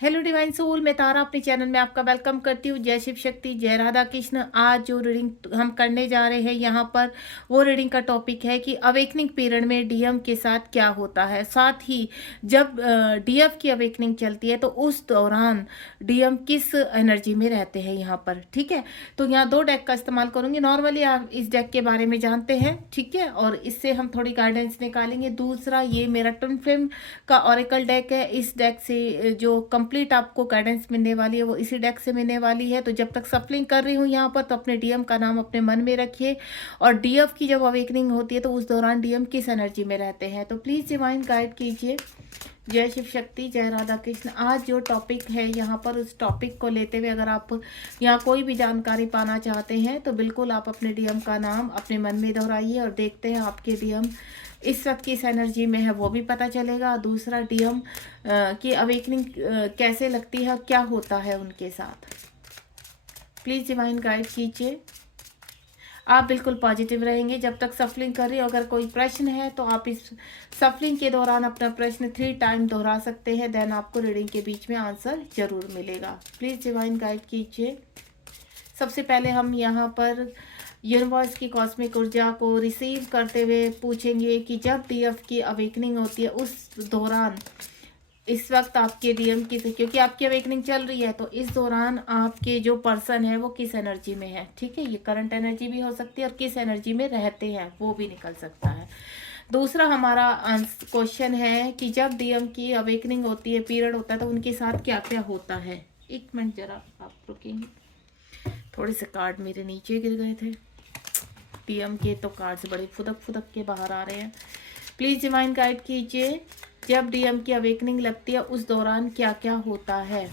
Hello divine soul, मैं तारा अपने channel में आपका वेलकम करती हूँ। जय शिव शक्ति, जय राधा कृष्ण। आज जो रीडिंग हम करने जा रहे हैं यहाँ पर, वो रीडिंग का टॉपिक है कि अवेकनिंग पीरियड में डीएम के साथ क्या होता है। साथ ही जब डीएफ की अवेकनिंग चलती है तो उस दौरान डीएम किस एनर्जी में रहते हैं यहाँ पर। ठीक है, तो यहाँ दो डेक का इस्तेमाल करूँगी। नॉर्मली आप इस डेक के बारे में जानते हैं, ठीक है, और इससे हम थोड़ी गाइडेंस निकालेंगे। दूसरा, ये मेरा ट्विन फ्लेम का ऑरेकल डेक है। इस डेक से जो कंप्लीट आपको गाइडेंस मिलने वाली है वो इसी डेक से मिलने वाली है। तो जब तक सफलिंग कर रही हूँ यहाँ पर, तो अपने डीएम का नाम अपने मन में रखिए। और डीएफ की जब अवेकनिंग होती है तो उस दौरान डीएम किस एनर्जी में रहते हैं, तो प्लीज़ डिवाइन गाइड कीजिए। जय शिव शक्ति, जय राधा कृष्ण। आज जो टॉपिक है यहाँ पर, उस टॉपिक को लेते हुए अगर आप यहाँ कोई भी जानकारी पाना चाहते हैं तो बिल्कुल आप अपने डीएम का नाम अपने मन में दोहराइए और देखते हैं आपके डीएम इस वक्त किस एनर्जी में है, वो भी पता चलेगा। दूसरा, डीएम की अवेकनिंग कैसे लगती है, क्या होता है उनके साथ। प्लीज़ डिवाइन गाइड कीजिए। आप बिल्कुल पॉजिटिव रहेंगे जब तक सफलिंग कर रही हो। अगर कोई प्रश्न है तो आप इस सफलिंग के दौरान अपना प्रश्न 3 टाइम दोहरा सकते हैं, देन आपको रीडिंग के बीच में आंसर जरूर मिलेगा। प्लीज़ डिवाइन गाइड कीजिए। सबसे पहले हम यहाँ पर यूनिवर्स की कॉस्मिक ऊर्जा को रिसीव करते हुए पूछेंगे कि जब डीएफ की अवेकनिंग होती है उस दौरान इस वक्त आपके डीएम किस, क्योंकि आपकी अवेकनिंग चल रही है तो इस दौरान आपके जो पर्सन है वो किस एनर्जी में है। ठीक है, ये करंट एनर्जी भी हो सकती है और किस एनर्जी में रहते हैं वो भी निकल सकता है। दूसरा हमारा क्वेश्चन है कि जब डीएम की अवेकनिंग होती है, पीरियड होता है, तो उनके साथ क्या क्या होता है। एक मिनट जरा आप रुकेंगे, थोड़े से कार्ड मेरे नीचे गिर गए थे। डीएम के तो कार्ड्स बड़े फुदक फुदक के बाहर आ रहे हैं। प्लीज़ डिवाइन गाइड कीजिए, जब डीएम की अवेकनिंग लगती है उस दौरान क्या क्या होता है।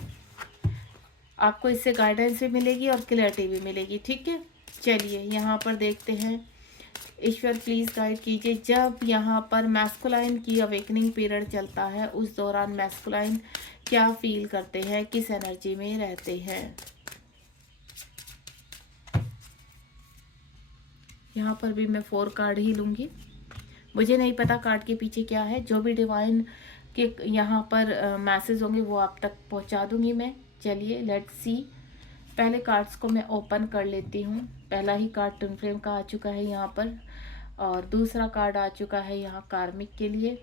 आपको इससे गाइडेंस भी मिलेगी और क्लैरिटी भी मिलेगी। ठीक है, चलिए यहाँ पर देखते हैं। ईश्वर प्लीज़ गाइड कीजिए, जब यहाँ पर मैस्कुलाइन की अवेकनिंग पीरियड चलता है उस दौरान मैस्कुलाइन क्या फील करते हैं, किस एनर्जी में रहते हैं। यहाँ पर भी मैं 4 कार्ड ही लूँगी, मुझे नहीं पता कार्ड के पीछे क्या है। जो भी डिवाइन के यहाँ पर मैसेज होंगे वो आप तक पहुँचा दूँगी मैं। चलिए लेट्स सी। पहले कार्ड्स को मैं ओपन कर लेती हूँ। पहला ही कार्ड ट्विन फ्लेम का आ चुका है यहाँ पर, और दूसरा कार्ड आ चुका है यहाँ कार्मिक के लिए,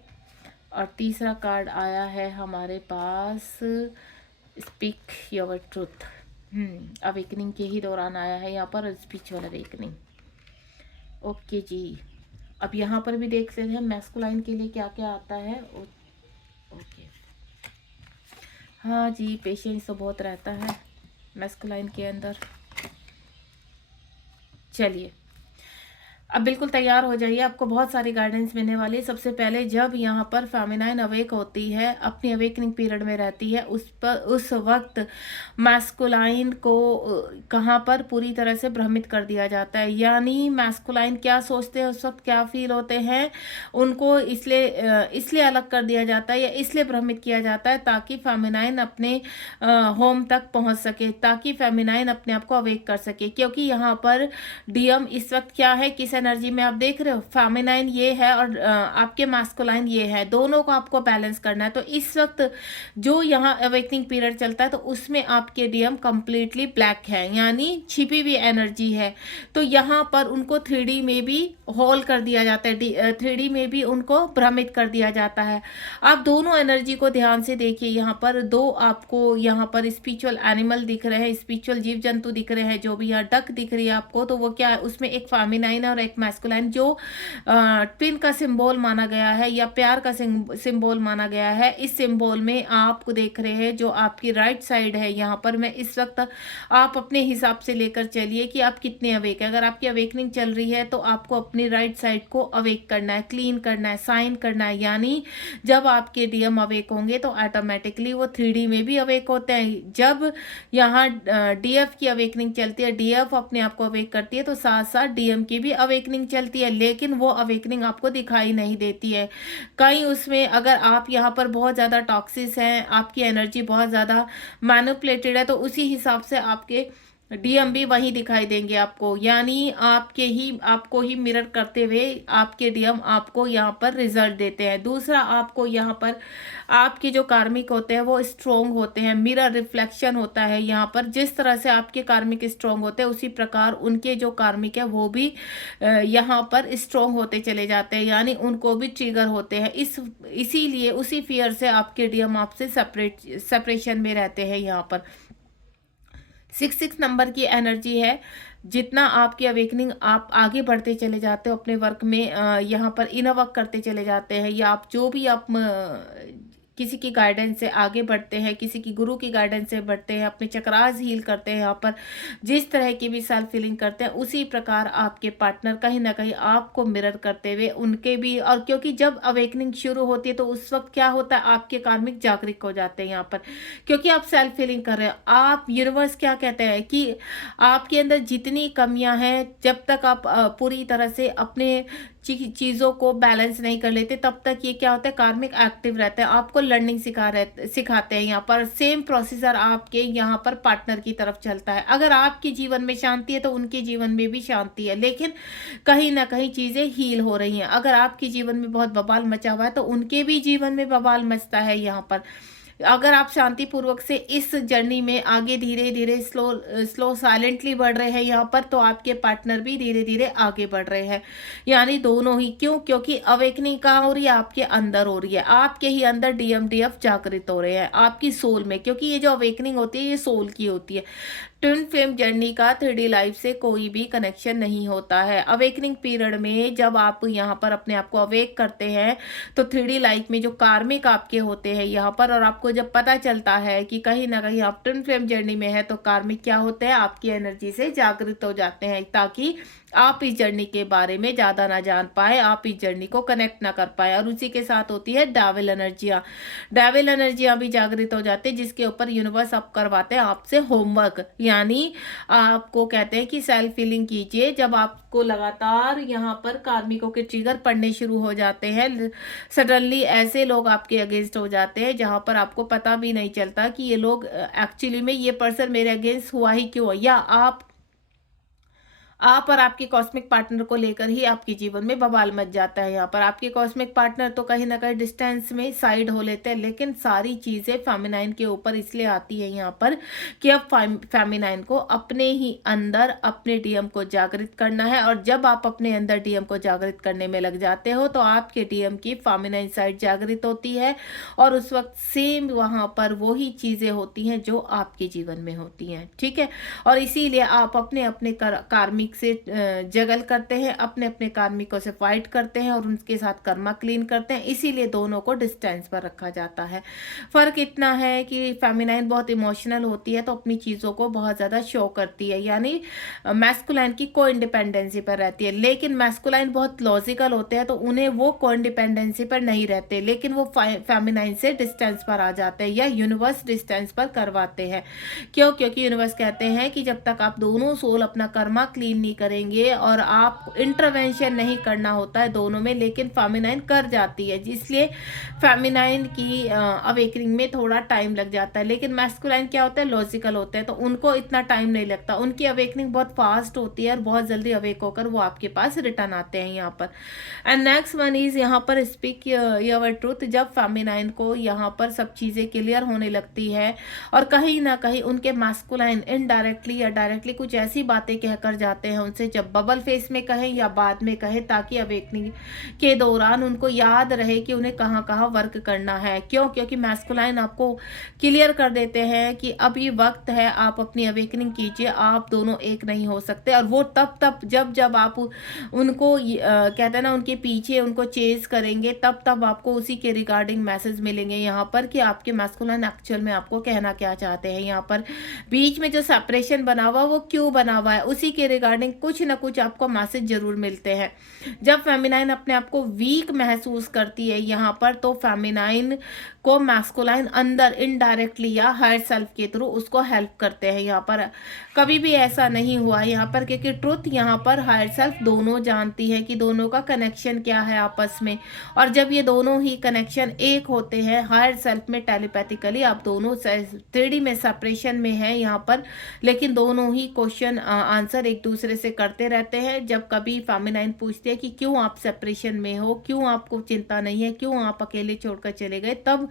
और तीसरा कार्ड आया है हमारे पास स्पीक योर ट्रुथ। अवेकनिंग के ही दौरान आया है यहाँ पर, स्पिरिचुअल अवेकनिंग। ओके जी, अब यहाँ पर भी देख सकते हैं मैस्कुलाइन के लिए क्या क्या आता है। ओके, हाँ जी, पेशेंस तो बहुत रहता है मैस्कुलाइन के अंदर। चलिए अब बिल्कुल तैयार हो जाइए, आपको बहुत सारी गाइडेंस मिलने वाली है। सबसे पहले, जब यहाँ पर फेमिनाइन अवेक होती है, अपनी अवेकनिंग पीरियड में रहती है, उस वक्त मैस्कुलाइन को कहाँ पर पूरी तरह से भ्रमित कर दिया जाता है। यानी मैस्कुलाइन क्या सोचते हैं उस वक्त, क्या फील होते हैं, उनको इसलिए अलग कर दिया जाता है या इसलिए भ्रमित किया जाता है ताकि फेमिनाइन अपने होम तक पहुँच सके, ताकि फेमिनाइन अपने आप को अवेक कर सके। क्योंकि यहाँ पर डीएम इस वक्त क्या है, किस एनर्जी में आप देख रहे हो, फेमिनाइन ये है और आपके मास्कुलाइन ये है, दोनों को आपको बैलेंस करना है। तो इस वक्त जो यहाँ अवेकनिंग पीरियड चलता है तो उसमें आपके डीएम कंप्लीटली ब्लैक है, यानी छिपी हुई एनर्जी है। तो यहाँ पर उनको 3D में भी होल कर दिया जाता है, 3D में भी उनको भ्रमित कर दिया जाता है। आप दोनों एनर्जी को ध्यान से देखिए। यहाँ पर दो आपको यहाँ पर स्पिरिचुअल एनिमल दिख रहे हैं, स्पिरिचुअल जीव जंतु दिख रहे हैं। जो भी यहाँ डक दिख रही है आपको, तो वो क्या है, उसमें एक फेमिनाइन और एक मैस्कुलाइन, जो ट्विन का सिंबल माना गया है या प्यार का सिंबल माना गया है। इस सिंबल में आप देख रहे हैं जो आपकी राइट साइड है, यहाँ पर मैं इस वक्त आप अपने हिसाब से लेकर चलिए कि आप कितने अवेक है। अगर आपकी अवेकनिंग चल रही है तो आपको अपनी राइट साइड को अवेक करना है, क्लीन करना है, साइन करना है। यानी जब आपके डीएम अवेक होंगे तो ऑटोमेटिकली वो 3D में भी अवेक होते हैं। जब यहाँ डीएफ की अवेकनिंग चलती है, डीएफ अपने आप को अवेक करती है, तो साथ साथ डीएम की भी अवेकनिंग चलती है, लेकिन वो अवेकनिंग आपको दिखाई नहीं देती है। कहीं उसमें अगर आप यहाँ पर बहुत ज़्यादा टॉक्सिस हैं, आपकी एनर्जी बहुत ज़्यादा मैनिपुलेटेड है, तो उसी हिसाब से आपके डीएम भी वही दिखाई देंगे आपको, यानी आपको ही मिरर करते हुए आपके डीएम आपको यहाँ पर रिजल्ट देते हैं। दूसरा, आपको यहाँ पर आपके जो कार्मिक होते हैं वो स्ट्रोंग होते हैं, मिरर रिफ्लेक्शन होता है यहाँ पर। जिस तरह से आपके कार्मिक स्ट्रोंग होते हैं उसी प्रकार उनके जो कार्मिक है वो भी यहाँ पर स्ट्रोंग होते चले जाते हैं, यानी उनको भी ट्रिगर होते हैं। इसीलिए उसी फियर से आपके डीएम आपसे सेपरेशन में रहते हैं यहाँ पर। 6 नंबर की एनर्जी है, जितना आपकी अवेकनिंग आप आगे बढ़ते चले जाते हो अपने वर्क में, यहाँ पर इनर वर्क करते चले जाते हैं, या आप जो भी आप किसी की गाइडेंस से आगे बढ़ते हैं, किसी की गुरु की गाइडेंस से बढ़ते हैं, अपने चक्रास हील करते हैं, यहाँ पर जिस तरह की भी सेल्फ फीलिंग करते हैं उसी प्रकार आपके पार्टनर कहीं ना कहीं आपको मिरर करते हुए उनके भी। और क्योंकि जब अवेकनिंग शुरू होती है तो उस वक्त क्या होता है, आपके कार्मिक जागृत हो जाते हैं यहाँ पर, क्योंकि आप सेल्फ फीलिंग कर रहे हो। आप यूनिवर्स क्या कहते हैं कि आपके अंदर जितनी कमियां हैं, जब तक आप पूरी तरह से अपने चीज़ों को बैलेंस नहीं कर लेते तब तक ये क्या होता है, कार्मिक एक्टिव रहते हैं, आपको लर्निंग सिखाते हैं। यहाँ पर सेम प्रोसीजर आपके यहाँ पर पार्टनर की तरफ चलता है। अगर आपके जीवन में शांति है तो उनके जीवन में भी शांति है, लेकिन कहीं ना कहीं चीज़ें हील हो रही हैं। अगर आपके जीवन में बहुत बवाल मचा हुआ है तो उनके भी जीवन में बवाल मचता है यहाँ पर। अगर आप शांतिपूर्वक से इस जर्नी में आगे धीरे धीरे स्लो साइलेंटली बढ़ रहे हैं यहाँ पर, तो आपके पार्टनर भी धीरे धीरे आगे बढ़ रहे हैं, यानी दोनों ही। क्यों? क्योंकि अवेकनिंग कहाँ हो रही है, आपके अंदर हो रही है, आपके ही अंदर डीएमडीएफ जागृत हो रहे हैं आपकी सोल में, क्योंकि ये जो अवेकनिंग होती है ये सोल की होती है। ट्विन फ्लेम जर्नी का 3D लाइफ से कोई भी कनेक्शन नहीं होता है। अवेकनिंग पीरियड में जब आप यहाँ पर अपने आप को अवेक करते हैं तो 3D लाइफ में जो कार्मिक आपके होते हैं यहाँ पर, और आपको जब पता चलता है कि कहीं ना कहीं आप ट्विन फ्लेम जर्नी में है, तो कार्मिक क्या होते हैं, आपकी एनर्जी से जागृत हो जाते हैं, ताकि आप इस जर्नी के बारे में ज़्यादा ना जान पाए, आप इस जर्नी को कनेक्ट ना कर पाए। और उसी के साथ होती है डेविल एनर्जियाँ। डेविल एनर्जियाँ भी जागृत हो जाते हैं, जिसके ऊपर यूनिवर्स आप करवाते हैं आपसे होमवर्क, यानी आपको कहते हैं कि सेल्फ फीलिंग कीजिए। जब आपको लगातार यहाँ पर कार्मिकों के ट्रिगर पड़ने शुरू हो जाते हैं, सडनली ऐसे लोग आपके अगेंस्ट हो जाते हैं जहाँ पर आपको पता भी नहीं चलता कि ये लोग एक्चुअली में ये पर्सन मेरे अगेंस्ट हुआ ही क्यों, या आप और आपके कॉस्मिक पार्टनर को लेकर ही आपके जीवन में बवाल मच जाता है। यहाँ पर आपके कॉस्मिक पार्टनर तो कहीं ना कहीं डिस्टेंस में साइड हो लेते हैं, लेकिन सारी चीज़ें फेमिनाइन के ऊपर इसलिए आती है यहाँ पर कि अब फेमिनाइन को अपने ही अंदर अपने डीएम को जागृत करना है। और जब आप अपने अंदर डीएम को जागृत करने में लग जाते हो तो आपके डीएम की फेमिनाइन साइड जागृत होती है, और उस वक्त सेम वहाँ पर वही चीज़ें होती हैं जो आपके जीवन में होती हैं। ठीक है, और इसीलिए आप अपने अपने कार्मिक से जगल करते हैं, अपने अपने कार्मिकों से फाइट करते हैं और उनके साथ कर्मा क्लीन करते हैं, इसीलिए दोनों को डिस्टेंस पर रखा जाता है। फर्क इतना है कि फेमिनाइन बहुत इमोशनल होती है तो अपनी चीज़ों को बहुत ज़्यादा शो करती है, यानी मैस्कुलाइन की को इंडिपेंडेंसी पर रहती है, लेकिन मैस्कुलाइन बहुत लॉजिकल होते हैं तो उन्हें वो को इंडिपेंडेंसी पर नहीं रहते, लेकिन वो फेमिनाइन से डिस्टेंस पर आ जाते हैं, या यूनिवर्स डिस्टेंस पर करवाते हैं। क्यों? क्योंकि यूनिवर्स कहते हैं कि जब तक आप दोनों सोल अपना कर्मा क्लीन नहीं करेंगे, और आप इंटरवेंशन नहीं करना होता है दोनों में, लेकिन फेमिनाइन कर जाती है, इसलिए फेमिनाइन की अवेकनिंग में थोड़ा टाइम लग जाता है। लेकिन मैस्कुलाइन क्या होता है, लॉजिकल होते हैं तो उनको इतना टाइम नहीं लगता, उनकी अवेकनिंग बहुत फास्ट होती है और बहुत जल्दी अवेक होकर वो आपके पास रिटर्न आते हैं यहाँ पर। एंड नेक्स्ट वन इज यहाँ पर स्पीक योर ट्रूथ। जब फेमिनाइन को यहाँ पर सब चीज़ें क्लियर होने लगती है और कहीं ना कहीं उनके मैस्कुलाइन इनडायरेक्टली या डायरेक्टली कुछ ऐसी बातें कहकर जाते हैं उनसे, जब बबल फेस में कहें या बाद में कहें, ताकि अवेकनिंग के दौरान उनको याद रहे कि उन्हें कहाँ कहाँ वर्क करना है। क्यों? क्योंकि मैस्कुलाइन आपको क्लियर कर देते हैं कि अब ये वक्त है, आप अपनी अवेकनिंग कीजिए, आप दोनों एक नहीं हो सकते। और वो तब जब आप उनको कहते हैं ना, उनके पीछे उनको चेज करेंगे, तब आपको उसी के रिगार्डिंग मैसेज मिलेंगे यहाँ पर कि आपके मैस्कुलाइन एक्चुअल में आपको कहना क्या चाहते हैं। यहाँ पर बीच में जो सेपरेशन बना हुआ वो क्यों बना हुआ है, उसी के रिगार्डिंग रिगार्डिंग कुछ ना कुछ आपको मैसेज जरूर मिलते हैं। जब फेमिनाइन अपने आप को वीक महसूस करती है यहाँ पर, तो फेमिनाइन को मैस्कुलाइन अंदर इनडायरेक्टली या हायर सेल्फ के थ्रू उसको हेल्प करते हैं। यहाँ पर कभी भी ऐसा नहीं हुआ यहाँ पर, क्योंकि ट्रुथ यहाँ पर हायर सेल्फ दोनों जानती है कि दोनों का कनेक्शन क्या है आपस में। और जब ये दोनों ही कनेक्शन एक होते हैं हायर सेल्फ में टेलीपैथिकली, आप दोनों 3D में सेपरेशन में है यहाँ पर, लेकिन दोनों ही क्वेश्चन आंसर एक दूसरे से करते रहते हैं। जब कभी फेमिनाइन पूछती है कि क्यों आप सेपरेशन में हो, क्यों आपको चिंता नहीं है, क्यों आप अकेले छोड़कर चले गए, तब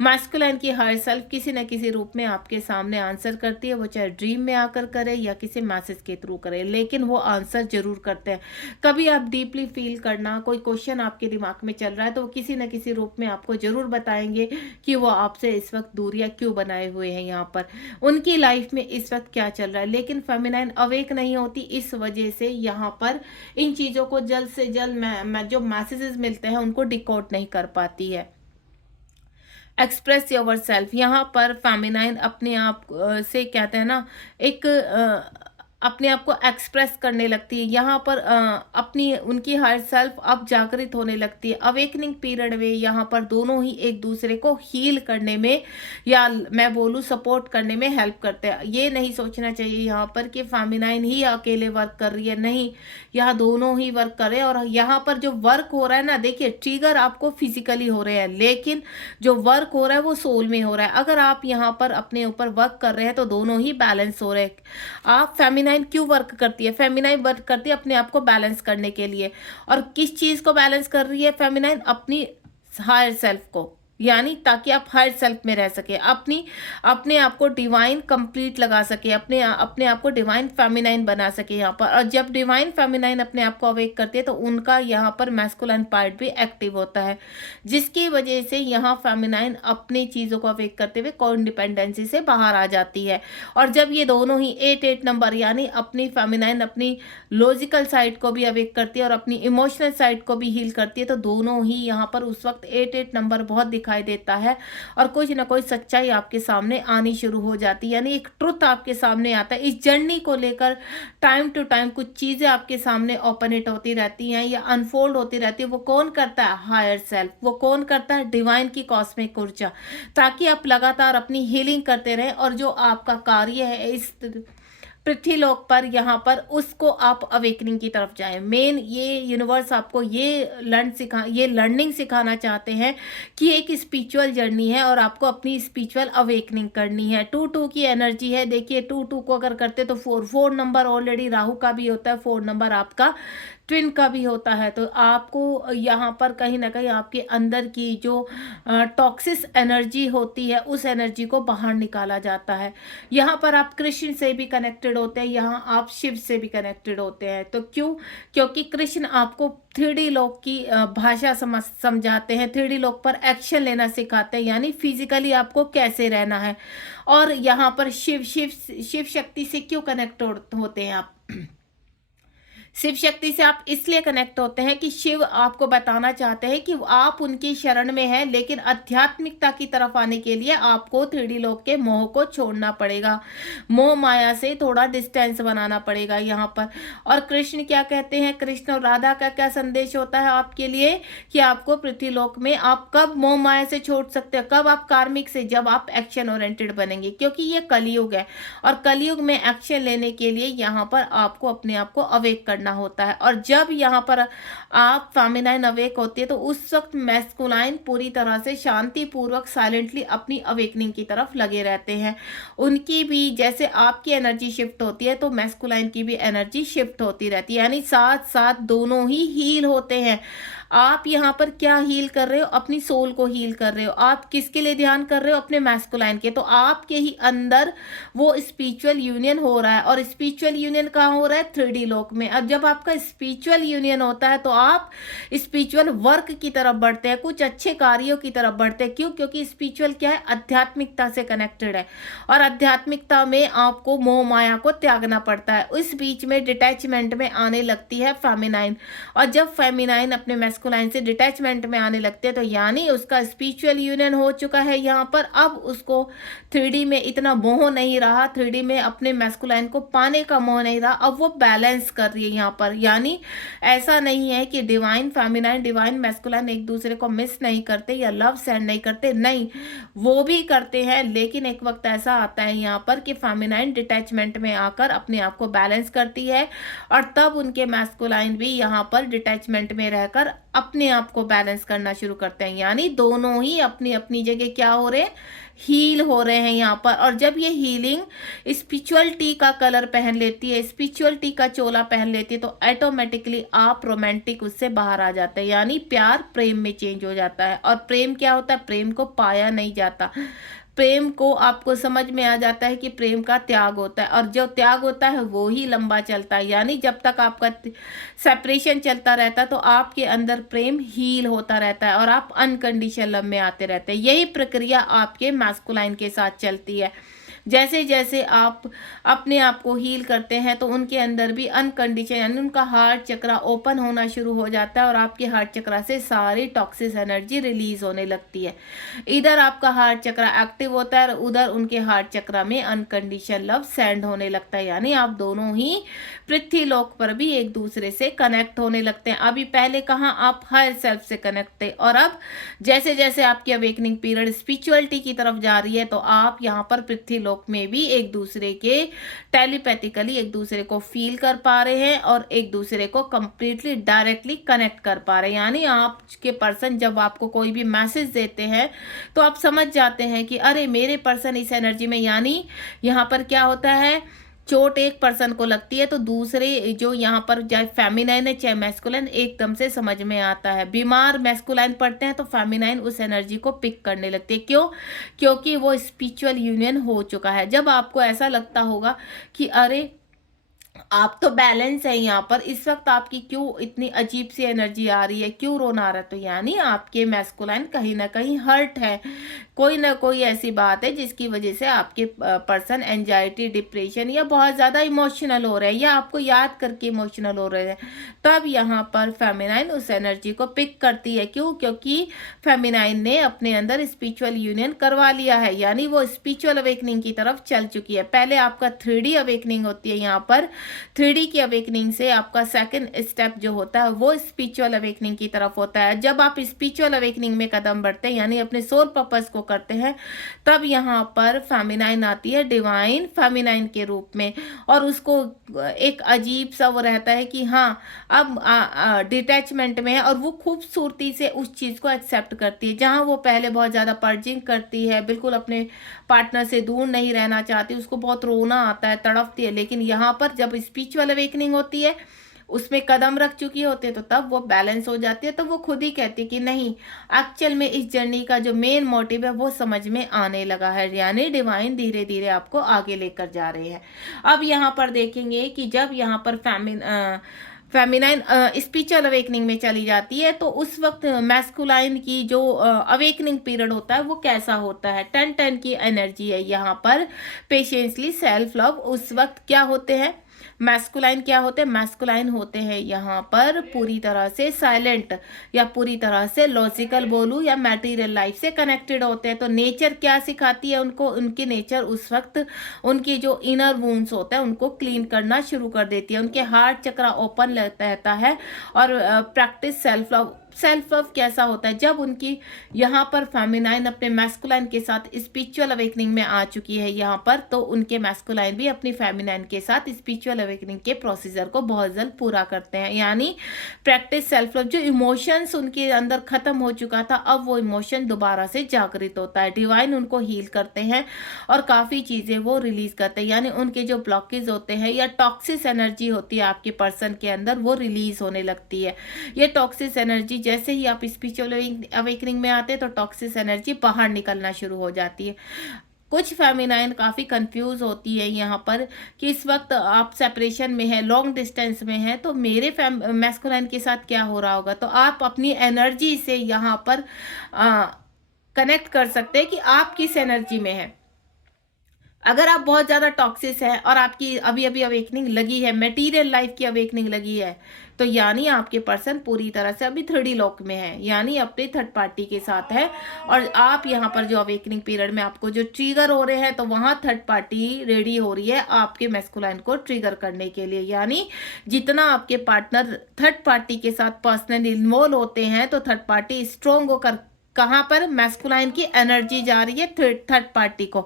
मैस्कुलाइन की हायर सेल्फ किसी न किसी रूप में आपके सामने आंसर करती है। वो चाहे ड्रीम में आकर करे या किसी मैसेज के थ्रू करे, लेकिन वो आंसर जरूर करते हैं। कभी आप डीपली फील करना, कोई क्वेश्चन आपके दिमाग में चल रहा है, तो वो किसी न किसी रूप में आपको जरूर बताएंगे कि वो आपसे इस वक्त दूरियां क्यों बनाए हुए हैं, यहाँ पर उनकी लाइफ में इस वक्त क्या चल रहा है। लेकिन फेमिनाइन अवेक नहीं होती, इस वजह से यहाँ पर इन चीजों को जल्द से जल्द जो मैसेजेस मिलते हैं उनको डिकोड नहीं कर पाती है। एक्सप्रेस योर सेल्फ, यहाँ पर फेमिनाइन अपने आप से कहते हैं ना, एक अपने आप को एक्सप्रेस करने लगती है। यहाँ पर अपनी उनकी हायर सेल्फ अब जागृत होने लगती है। अवेकनिंग पीरियड में यहाँ पर दोनों ही एक दूसरे को हील करने में, या मैं बोलूँ सपोर्ट करने में हेल्प करते हैं। ये नहीं सोचना चाहिए यहाँ पर कि फेमिनाइन ही अकेले वर्क कर रही है, नहीं, यहाँ दोनों ही वर्क कर रहे हैं। और यहाँ पर जो वर्क हो रहा है ना, देखिए ट्रिगर आपको फिजिकली हो रहे हैं, लेकिन जो वर्क हो रहा है वो सोल में हो रहा है। अगर आप यहाँ पर अपने ऊपर वर्क कर रहे हैं तो दोनों ही बैलेंस हो रहे हैं। आप फेमिनाइन क्यों वर्क करती है? फेमिनाइन वर्क करती है अपने आप को बैलेंस करने के लिए। और किस चीज को बैलेंस कर रही है फेमिनाइन? अपनी हायर सेल्फ को, यानी ताकि आप हायर सेल्फ में रह सके, अपने आप को डिवाइन कंप्लीट लगा सके, अपने आप को डिवाइन फेमिनाइन बना सके यहाँ पर। और जब डिवाइन फेमिनाइन अपने आप को अवेक करती है तो उनका यहाँ पर मैस्कुलाइन पार्ट भी एक्टिव होता है, जिसकी वजह से यहाँ फेमिनाइन अपनी चीजों को अवेक करते हुए कोइंडिपेंडेंसी से बाहर आ जाती है। और जब ये दोनों ही 8 नंबर, यानी अपनी फेमिनाइन अपनी लॉजिकल साइड को भी अवेक करती है और अपनी इमोशनल साइड को भी हील करती है, तो दोनों ही यहाँ पर उस वक्त 8 नंबर बहुत दिखाई देता है और कुछ ना कोई सच्चाई आपके सामने आनी शुरू हो जाती है, यानी एक ट्रुथ आपके सामने आता है। इस जर्नी को लेकर टाइम टू टाइम कुछ चीजें आपके सामने ओपनेट होती रहती हैं या अनफोल्ड होती रहती है। वो कौन करता है? Higher self. वो कौन करता है? डिवाइन की कॉस्मिक ऊर्जा, ताकि आप लगातार अपनी हीलिंग करते रहें और जो आपका कार्य है इस पृथ्वीलोक पर, यहाँ पर उसको आप अवेकनिंग की तरफ जाएं। मेन ये यूनिवर्स आपको ये लर्निंग सिखाना चाहते हैं कि एक स्पिरिचुअल जर्नी है और आपको अपनी स्पिरिचुअल अवेकनिंग करनी है। 2 की एनर्जी है, देखिए 2 को अगर करते तो 4 नंबर ऑलरेडी राहु का भी होता है, 4 नंबर आपका ट्विन का भी होता है। तो आपको यहाँ पर कहीं ना कहीं आपके अंदर की जो टॉक्सिस एनर्जी होती है उस एनर्जी को बाहर निकाला जाता है। यहाँ पर आप कृष्ण से भी कनेक्टेड होते हैं, यहाँ आप शिव से भी कनेक्टेड होते हैं। तो क्यों? क्योंकि कृष्ण आपको 3D लोक की भाषा समझाते हैं, 3D लोक पर एक्शन लेना सिखाते हैं, यानी फिजिकली आपको कैसे रहना है। और यहाँ पर शिव शक्ति से क्यों कनेक्ट होते हैं आप? शिव शक्ति से आप इसलिए कनेक्ट होते हैं कि शिव आपको बताना चाहते हैं कि आप उनकी शरण में हैं, लेकिन आध्यात्मिकता की तरफ आने के लिए आपको 3D लोक के मोह को छोड़ना पड़ेगा, मोह माया से थोड़ा डिस्टेंस बनाना पड़ेगा यहाँ पर। और कृष्ण क्या कहते हैं? कृष्ण और राधा का क्या संदेश होता है आपके लिए कि आपको पृथ्वी लोक में आप कब मोह माया से छोड़ सकते हैं? कब? आप कार्मिक से, जब आप एक्शन ओरिएंटेड बनेंगे, क्योंकि ये कलयुग है और कलयुग में एक्शन लेने के लिए यहाँ पर आपको अपने आप को अवेक करना होता है। और जब यहाँ पर आप फेमिनाइन अवेक होती है तो उस वक्त मैस्कुलाइन पूरी तरह से शांति पूर्वक साइलेंटली अपनी अवेकनिंग की तरफ लगे रहते हैं। उनकी भी जैसे आपकी एनर्जी शिफ्ट होती है तो मैस्कुलाइन की भी एनर्जी शिफ्ट होती रहती है, यानी साथ साथ दोनों ही हील होते हैं। आप यहाँ पर क्या हील कर रहे हो? अपनी सोल को हील कर रहे हो। आप किसके लिए ध्यान कर रहे हो? अपने मैस्कुलाइन के। तो आपके ही अंदर वो स्पिरिचुअल यूनियन हो रहा है, और स्पिरिचुअल यूनियन कहाँ हो रहा है? 3D लोक में। अब जब आपका स्पिरिचुअल यूनियन होता है तो आप स्पिरिचुअल वर्क की तरफ बढ़ते हैं, कुछ अच्छे कार्यों की तरफ बढ़ते हैं। क्यों? क्योंकि स्पिरिचुअल क्या है? आध्यात्मिकता से कनेक्टेड है, और आध्यात्मिकता में आपको मोह माया को त्यागना पड़ता है। इस बीच में डिटैचमेंट में आने लगती है फेमिनाइन, और जब फेमिनाइन अपने मैस्कुलाइन से डिटैचमेंट में आने लगते हैं, तो यानी उसका स्पिरिचुअल यूनियन हो चुका है यहाँ पर। अब उसको 3D में इतना मोह नहीं रहा, 3D में अपने मैस्कुलाइन को पाने का मोह नहीं रहा, अब वो बैलेंस कर रही है यहाँ पर। यानी ऐसा नहीं है कि डिवाइन फेमिनाइन डिवाइन मैस्कुलाइन एक दूसरे को मिस नहीं करते या लव सेंड नहीं करते, नहीं, वो भी करते हैं, लेकिन एक वक्त ऐसा आता है यहाँ पर कि फेमिनाइन डिटैचमेंट में आकर अपने आप को बैलेंस करती है, और तब उनके मैस्कुलाइन भी यहाँ पर डिटैचमेंट में रहकर अपने आप को बैलेंस करना शुरू करते हैं। यानी दोनों ही अपनी अपनी जगह क्या हो रहे हैं, हील हो रहे हैं यहाँ पर। और जब ये हीलिंग स्पिरिचुअलिटी का कलर पहन लेती है, स्पिरिचुअलिटी का चोला पहन लेती है, तो ऑटोमेटिकली आप रोमांटिक उससे बाहर आ जाते हैं। यानी प्यार प्रेम में चेंज हो जाता है। और प्रेम क्या होता है, प्रेम को पाया नहीं जाता, प्रेम को आपको समझ में आ जाता है कि प्रेम का त्याग होता है, और जो त्याग होता है वो ही लंबा चलता है। यानी जब तक आपका सेपरेशन चलता रहता है तो आपके अंदर प्रेम हील होता रहता है और आप अनकंडीशनल लव में आते रहते हैं। यही प्रक्रिया आपके मैस्कुलाइन के साथ चलती है। जैसे जैसे आप अपने आप को हील करते हैं तो उनके अंदर भी अनकंडीशन यानी उनका हार्ट चक्रा ओपन होना शुरू हो जाता है, और आपके हार्ट चक्रा से सारी टॉक्सिक एनर्जी रिलीज होने लगती है। इधर आपका हार्ट चक्रा एक्टिव होता है और उधर उनके हार्ट चक्रा में अनकंडीशन लव सेंड होने लगता है। यानी आप दोनों ही पृथ्वी लोक पर भी एक दूसरे से कनेक्ट होने लगते हैं। अभी पहले कहाँ आप हायर सेल्फ से कनेक्ट थे, और अब जैसे जैसे आपकी अवेकनिंग पीरियड स्पिरिचुअलिटी की तरफ जा रही है तो आप यहाँ पर पृथ्वी लोक में भी एक दूसरे के टेलीपैथिकली एक दूसरे को फील कर पा रहे हैं और एक दूसरे को कंप्लीटली डायरेक्टली कनेक्ट कर पा रहे हैं। यानी आपके पर्सन जब आपको कोई भी मैसेज देते हैं तो आप समझ जाते हैं कि अरे मेरे पर्सन इस एनर्जी में, यानी यहाँ पर क्या होता है, चोट एक पर्सन को लगती है तो दूसरे जो यहाँ पर चाहे फेमिनाइन है चाहे मैस्कुलाइन एकदम से समझ में आता है। बीमार मैस्कुलाइन पड़ते हैं तो फेमिनाइन उस एनर्जी को पिक करने लगती है। क्यों? क्योंकि वो स्पिरिचुअल यूनियन हो चुका है। जब आपको ऐसा लगता होगा कि अरे आप तो बैलेंस है यहाँ पर, इस वक्त आपकी क्यों इतनी अजीब सी एनर्जी आ रही है, क्यों रोना आ रहा है, तो यानी आपके मैस्कुलाइन कहीं ना कहीं हर्ट है, कोई ना कोई ऐसी बात है जिसकी वजह से आपके पर्सन एंजाइटी डिप्रेशन या बहुत ज़्यादा इमोशनल हो रहे हैं या आपको याद करके इमोशनल हो रहे हैं। तब यहाँ पर फेमिनाइन उस एनर्जी को पिक करती है। क्यों? क्योंकि फेमिनाइन ने अपने अंदर स्पिरिचुअल यूनियन करवा लिया है, यानी वो स्पिरिचुअल अवेकनिंग की तरफ चल चुकी है। पहले आपका 3D अवेकनिंग होती है, यहाँ पर 3D की अवेकनिंग से आपका सेकंड स्टेप जो होता है वो स्पिरिचुअल अवेकनिंग की तरफ होता है। जब आप स्पिरिचुअल अवेकनिंग में कदम बढ़ते हैं यानी अपने सोल पर्पस को करते हैं, तब यहाँ पर फेमिनाइन आती है डिवाइन फेमिनाइन के रूप में, और उसको एक अजीब सा वो रहता है कि हाँ अब डिटैचमेंट में है, और वो खूबसूरती से उस चीज़ को एक्सेप्ट करती है। जहाँ वो पहले बहुत ज़्यादा पर्जिंग करती है, बिल्कुल अपने पार्टनर से दूर नहीं रहना चाहती, उसको बहुत रोना आता है, तड़पती है, लेकिन यहाँ पर जब स्पिरिचुअल अवेकनिंग होती है उसमें कदम रख चुकी होती है तो तब वो बैलेंस हो जाती है। तो वो खुद ही कहती है कि नहीं, एक्चुअल में इस जर्नी का जो मेन मोटिव है वो समझ में आने लगा है, यानी डिवाइन धीरे धीरे आपको आगे लेकर जा रहे हैं। अब यहाँ पर देखेंगे कि जब यहाँ पर फेमिनाइन स्पिरिचुअल अवेकनिंग में चली जाती है तो उस वक्त मैस्कुलाइन की जो अवेकनिंग पीरियड होता है वो कैसा होता है। 10-10 की एनर्जी है यहाँ पर, पेशेंसली सेल्फ लव। उस वक्त क्या होते हैं मैस्कुलाइन, क्या होते हैं मैस्कुलाइन होते हैं यहाँ पर पूरी तरह से साइलेंट या पूरी तरह से लॉजिकल बोलूँ या मैटेरियल लाइफ से कनेक्टेड होते हैं। तो नेचर क्या सिखाती है उनको, उनकी नेचर उस वक्त उनकी जो इनर वुंड्स होता है उनको क्लीन करना शुरू कर देती है। उनके हार्ट चक्रा ओपन रहता है और practice self love. Self love कैसा होता है, जब उनकी यहाँ पर फेमिनाइन अपने मैस्कुलाइन के साथ स्पिरिचुअल अवेकनिंग में आ चुकी है यहाँ पर, तो उनके मैस्कुलाइन भी अपनी फेमिनाइन के साथ स्पिरिचुअल अवेकनिंग के प्रोसीजर को बहुत जल्द पूरा करते हैं। यानी प्रैक्टिस सेल्फ लव। जो इमोशंस उनके अंदर खत्म हो चुका था अब वो इमोशन दोबारा से जागृत होता है। डिवाइन उनको हील करते हैं और काफ़ी चीज़ें वो रिलीज करते हैं, यानी उनके जो ब्लॉकेज होते हैं या टॉक्सिस एनर्जी होती है आपके पर्सन के अंदर वो रिलीज होने लगती है। ये टॉक्सिस एनर्जी जैसे ही आप स्पिरिचुअल अवेकनिंग में आते हैं तो टॉक्सिस एनर्जी बाहर निकलना शुरू हो जाती है। कुछ फेमिनाइन काफ़ी कंफ्यूज होती है यहाँ पर कि इस वक्त आप सेपरेशन में है, लॉन्ग डिस्टेंस में है, तो मेरे मैस्कुलाइन के साथ क्या हो रहा होगा। तो आप अपनी एनर्जी से यहाँ पर कनेक्ट कर सकते हैं कि आप किस एनर्जी में है। अगर आप बहुत ज़्यादा टॉक्सिस हैं और आपकी अभी अभी अवेकनिंग लगी है, मटेरियल लाइफ की अवेकनिंग लगी है, तो यानी आपके पर्सन पूरी तरह से अभी 3D लॉक में है, यानी अपने थर्ड पार्टी के साथ है। और आप यहाँ पर जो अवेकनिंग पीरियड में आपको जो ट्रिगर हो रहे हैं, तो वहाँ थर्ड पार्टी रेडी हो रही है आपके मैस्कुलाइन को ट्रिगर करने के लिए। यानी जितना आपके पार्टनर थर्ड पार्टी के साथ पर्सनली इन्वॉल्व होते हैं, तो थर्ड पार्टी स्ट्रोंग होकर कहाँ पर मैस्कुलाइन की एनर्जी जा रही है थर्ड पार्टी को।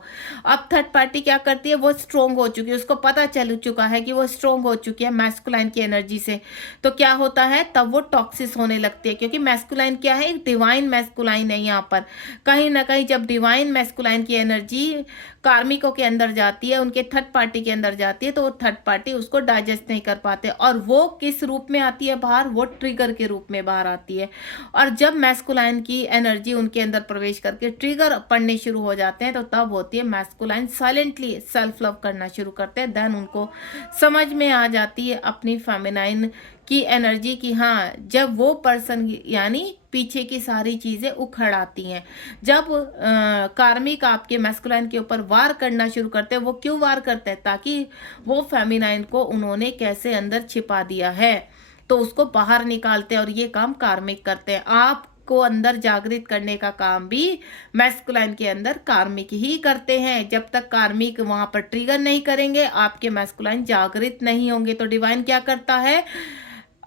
अब थर्ड पार्टी क्या करती है, वो स्ट्रोंग हो चुकी है, उसको पता चल चुका है कि वो स्ट्रोंग हो चुकी है मैस्कुलाइन की एनर्जी से। तो क्या होता है, तब वो टॉक्सिस होने लगती है, क्योंकि मैस्कुलाइन क्या है, एक डिवाइन मैस्कुलाइन है। यहाँ पर कहीं ना कहीं जब डिवाइन मैस्कुलाइन की एनर्जी कार्मिकों के अंदर जाती है, उनके थर्ड पार्टी के अंदर जाती है, तो वो थर्ड पार्टी उसको डाइजेस्ट नहीं कर पाते, और वो किस रूप में आती है बाहर, वो ट्रिगर के रूप में बाहर आती है। और जब मैस्कुलाइन की एनर्जी उनके अंदर प्रवेश करके ट्रिगर पड़ने शुरू हो जाते हैं, तो तब होती है मैस्कुलाइन साइलेंटली सेल्फ लव करना शुरू करते हैं। देन उनको समझ में आ जाती है अपनी फेमिनाइन की एनर्जी की, हाँ जब वो पर्सन यानी पीछे की सारी चीजें उखड़ आती हैं। जब कार्मिक आपके मैस्कुलाइन के ऊपर वार करना शुरू करते हैं, वो क्यों वार करते हैं, ताकि वो फेमिनाइन को उन्होंने कैसे अंदर छिपा दिया है, तो उसको बाहर निकालते हैं। और ये काम कार्मिक करते हैं। आप को अंदर जागृत करने का काम भी मैस्कुलाइन के अंदर कार्मिक ही करते हैं। जब तक कार्मिक वहां पर ट्रिगर नहीं करेंगे, आपके मैस्कुलाइन जागृत नहीं होंगे। तो डिवाइन क्या करता है,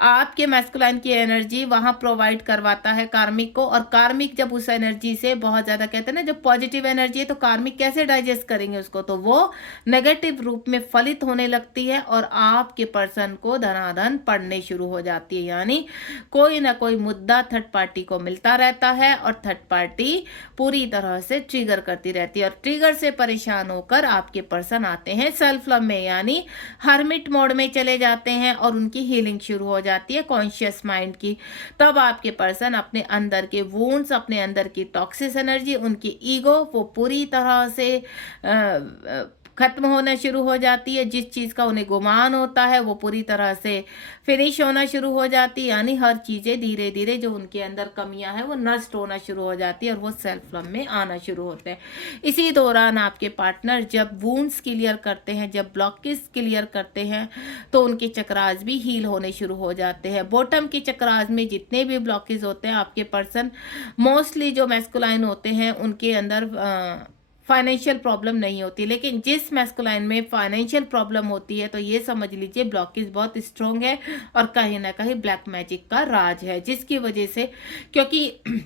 आपके मैस्कुलाइन की एनर्जी वहां प्रोवाइड करवाता है कार्मिक को। और कार्मिक जब उस एनर्जी से बहुत ज्यादा, कहते हैं ना, जब पॉजिटिव एनर्जी है, तो कार्मिक कैसे डाइजेस्ट करेंगे उसको, तो वो नेगेटिव रूप में फलित होने लगती है और आपके पर्सन को धनाधन पड़ने शुरू हो जाती है। यानी कोई ना कोई मुद्दा थर्ड पार्टी को मिलता रहता है और थर्ड पार्टी पूरी तरह से ट्रिगर करती रहती है। और ट्रिगर से परेशान होकर आपके पर्सन आते हैं सेल्फ लव में, यानी हर्मिट मोड में चले जाते हैं और उनकी हीलिंग शुरू हो जाती है कॉन्शियस माइंड की। तब आपके पर्सन अपने अंदर के वुंड्स, अपने अंदर की टॉक्सिस एनर्जी, उनकी ईगो, वो पूरी तरह से खत्म होना शुरू हो जाती है। जिस चीज का उन्हें गुमान होता है, वो पूरी तरह से फिनिश होना शुरू हो जाती है। यानी हर चीजें धीरे धीरे जो उनके अंदर कमियां हैं, वो नष्ट होना शुरू हो जाती है और वो सेल्फ लव में आना शुरू होते हैं। इसी दौरान आपके पार्टनर जब वुंड्स क्लियर करते हैं, जब ब्लॉकेज क्लियर करते हैं, तो उनके चक्रास भी हील होने शुरू हो जाते हैं। बॉटम के चक्रास में जितने भी ब्लॉकेज होते हैं, आपके पर्सन मोस्टली जो मैस्कुलाइन होते हैं, उनके अंदर फाइनेंशियल प्रॉब्लम नहीं होती। लेकिन जिस मैस्कुलाइन में फाइनेंशियल प्रॉब्लम होती है, तो ये समझ लीजिए ब्लॉकेज बहुत स्ट्रोंग है और कहीं ना कहीं ब्लैक मैजिक का राज है, जिसकी वजह से, क्योंकि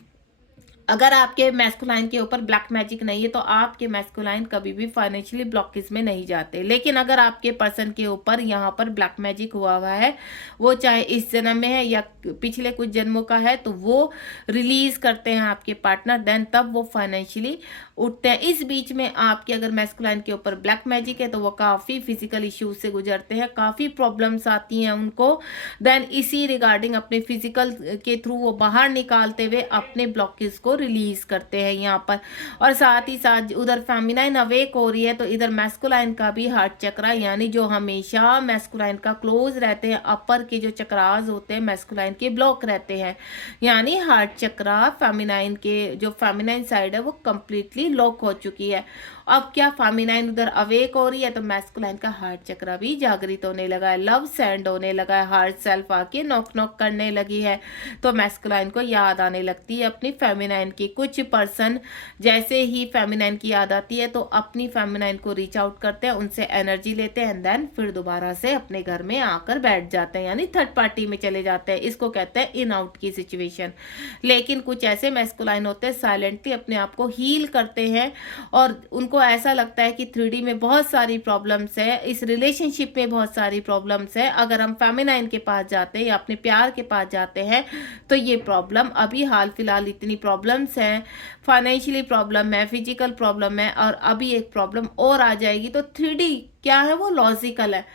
अगर आपके मैस्कुलाइन के ऊपर ब्लैक मैजिक नहीं है, तो आपके मैस्कुलाइन कभी भी फाइनेंशियली ब्लॉकेज में नहीं जाते। लेकिन अगर आपके पर्सन के ऊपर यहाँ पर ब्लैक मैजिक हुआ हुआ है, वो चाहे इस जन्म में है या पिछले कुछ जन्मों का है, तो वो रिलीज करते हैं आपके पार्टनर, देन तब वो फाइनेंशियली उठते हैं। इस बीच में आपके अगर मैस्कुलाइन के ऊपर ब्लैक मैजिक है, तो वो काफ़ी फिजिकल इश्यूज से गुजरते हैं, काफ़ी प्रॉब्लम्स आती हैं उनको। देन इसी रिगार्डिंग अपने फिजिकल के थ्रू वो बाहर निकालते हुए अपने ब्लॉकेज को रिलीज करते हैं यहाँ पर। और साथ ही साथ उधर फेमिनाइन अवेक हो रही है, तो इधर मैस्कुलाइन का भी हार्ट चक्रा, यानी जो हमेशा मैस्कुलाइन का क्लोज रहते हैं, अपर के जो चक्रास होते हैं मैस्कुलाइन के ब्लॉक रहते हैं। यानी हार्ट चक्रा फेमिनाइन के जो फेमिनाइन साइड है, वो कंप्लीटली लॉक हो चुकी है। अब क्या फेमिनाइन उधर अवेक हो रही है, तो मैस्कुलाइन का हार्ट चक्र भी जागृत होने लगा है, लव सेंड होने लगा है, हार्ट सेल्फ आके नॉक नॉक करने लगी है। तो मैस्कुलाइन को याद आने लगती है अपनी फेमिनाइन की। कुछ पर्सन जैसे ही फेमिनाइन की याद आती है, तो अपनी फेमिनाइन को रीच आउट करते हैं, उनसे एनर्जी लेते हैं, देन फिर दोबारा से अपने घर में आकर बैठ जाते हैं, यानी थर्ड पार्टी में चले जाते हैं। इसको कहते हैं इन आउट की सिचुएशन। लेकिन कुछ ऐसे मैस्कुलाइन होते हैं साइलेंटली अपने आप को हील करते हैं, और उनको ऐसा लगता है कि 3D में बहुत सारी प्रॉब्लम्स है, इस रिलेशनशिप में बहुत सारी प्रॉब्लम्स है। अगर हम फेमिनाइन के पास जाते हैं या अपने प्यार के पास जाते हैं, तो ये प्रॉब्लम अभी हाल फिलहाल इतनी प्रॉब्लम्स हैं, फाइनेंशियली प्रॉब्लम है, फिजिकल प्रॉब्लम है, और अभी एक प्रॉब्लम और आ जाएगी। तो 3D क्या है, वो लॉजिकल है।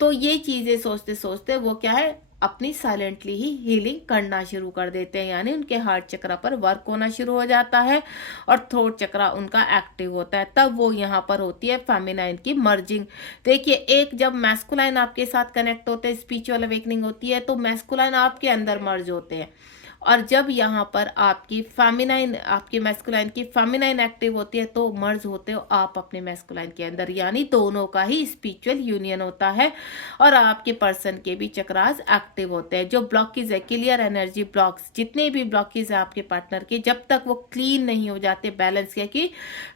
तो ये चीजें सोचते सोचते वो क्या है, अपनी साइलेंटली ही हीलिंग करना शुरू कर देते हैं, यानी उनके हार्ट चक्र पर वर्क होना शुरू हो जाता है और थ्रोट चक्र उनका एक्टिव होता है। तब वो यहाँ पर होती है फेमिनाइन की मर्जिंग। देखिए, एक जब मैस्कुलाइन आपके साथ कनेक्ट होते हैं, स्पिरिचुअल अवेकनिंग होती है, तो मैस्कुलाइन आपके अंदर मर्ज होते हैं और जब यहाँ पर आपकी फेमिनाइन, आपके मैस्कुलाइन की फेमिनाइन एक्टिव होती है तो मर्ज होते हो आप अपने मैस्कुलाइन के अंदर, यानी दोनों का ही स्पिरिचुअल यूनियन होता है और आपके पर्सन के भी चक्रास एक्टिव होते हैं। जो ब्लॉकेज है, क्लियर एनर्जी ब्लॉक्स, जितने भी ब्लॉकेज है आपके पार्टनर के, जब तक वो क्लीन नहीं हो जाते, बैलेंस किया कि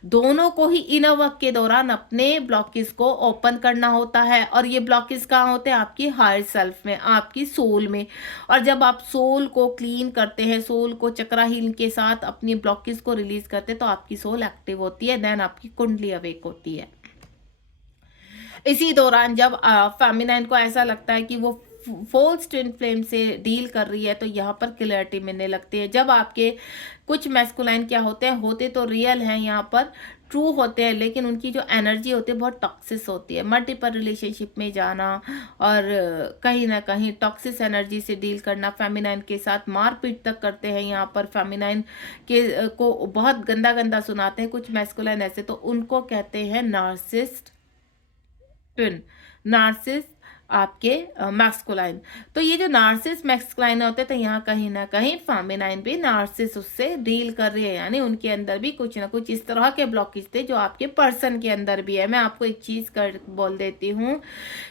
दोनों को ही इनर वर्क के दौरान अपने ब्लॉकेज को ओपन करना होता है। और ये ब्लॉकेज कहाँ होते हैं? आपकी हायर सेल्फ में, आपकी सोल में। और जब आप सोल को क्लीन करते हैं, सोल को चक्रा हील के साथ अपनी ब्लॉकेज को रिलीज करते हैं, तो आपकी सोल एक्टिव होती है, देन आपकी कुंडली अवेक होती है। इसी दौरान जब फेमिनाइन को ऐसा लगता है कि वो फोल्स ट्विन फ्लेम से डील कर रही है, तो यहाँ पर क्लैरिटी मिलने लगती है। जब आपके कुछ मैस्कुलाइन क्या होते हैं, होते तो रियल हैं, यहाँ पर ट्रू होते हैं, लेकिन उनकी जो एनर्जी होती है बहुत टॉक्सिस होती है। मल्टीपल रिलेशनशिप में जाना और कहीं ना कहीं टॉक्सिस एनर्जी से डील करना, फेमिनाइन के साथ मारपीट तक करते हैं। यहाँ पर फेमिनाइन के को बहुत गंदा गंदा सुनाते हैं कुछ मैस्कुलाइन ऐसे, तो उनको कहते हैं नार्सिस्ट ट्विन, नार्सिस आपके मैस्कुलाइन। तो ये जो नार्सिस मैस्कुलाइन होते हैं, तो यहाँ कहीं ना कहीं फेमिनाइन भी नार्सिस उससे डील कर रही है, यानी उनके अंदर भी कुछ ना कुछ इस तरह के ब्लॉकेज थे जो आपके पर्सन के अंदर भी है। मैं आपको एक चीज कर बोल देती हूँ,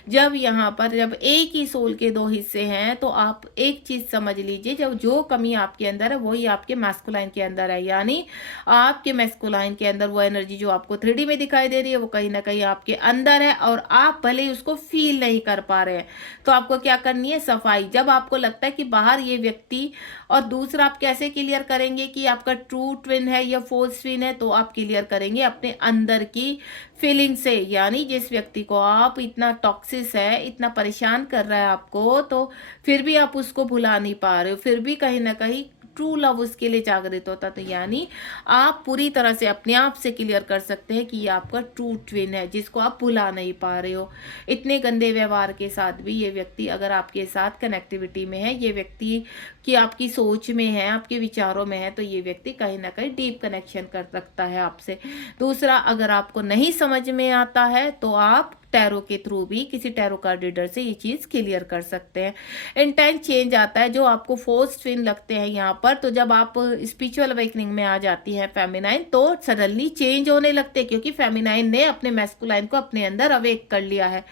जब यहाँ पर जब एक ही सोल के दो हिस्से हैं, तो आप एक चीज समझ लीजिए, जब जो कमी आपके अंदर है वही आपके मैस्कुलाइन के अंदर है। यानी आपके मैस्कुलाइन के अंदर वो एनर्जी जो आपको 3D में दिखाई दे रही है, वो कहीं ना कहीं आपके अंदर है और आप भले ही उसको फील नहीं कर पा रहे हैं। तो आपको क्या करनी है? सफाई। जब आपको लगता है कि बाहर ये व्यक्ति, और दूसरा आप कैसे क्लियर करेंगे कि आपका ट्रू ट्विन है या फोल्स ट्विन है? तो आप क्लियर करेंगे अपने अंदर की फीलिंग से। यानी जिस व्यक्ति को आप इतना टॉक्सिस है, इतना परेशान कर रहा है आपको, तो फिर भी आप उसको भुला नहीं पा रहे हो, फिर भी कहीं ना कहीं ट्रू लव उसके लिए जागृत होता। तो यानी आप पूरी तरह से अपने आप से क्लियर कर सकते हैं कि ये आपका ट्रू ट्विन है, जिसको आप भुला नहीं पा रहे हो। इतने गंदे व्यवहार के साथ भी ये व्यक्ति अगर आपके साथ कनेक्टिविटी में है, ये व्यक्ति की आपकी सोच में है, आपके विचारों में है, तो ये व्यक्ति कहीं ना कहीं डीप कनेक्शन कर सकता है आपसे। दूसरा, अगर आपको नहीं समझ में आता है तो आप टैरो के थ्रू भी किसी टैरो कार्ड रीडर से ये चीज क्लियर कर सकते हैं। इंटेंट चेंज आता है, जो आपको फोर्स ट्विन लगते हैं यहाँ पर, तो जब आप स्पिरिचुअल अवेकनिंग में आ जाती है फेमिनाइन, तो सडनली चेंज होने लगते हैं, क्योंकि फेमिनाइन ने अपने मैस्कुलाइन को अपने अंदर अवेक कर लिया है।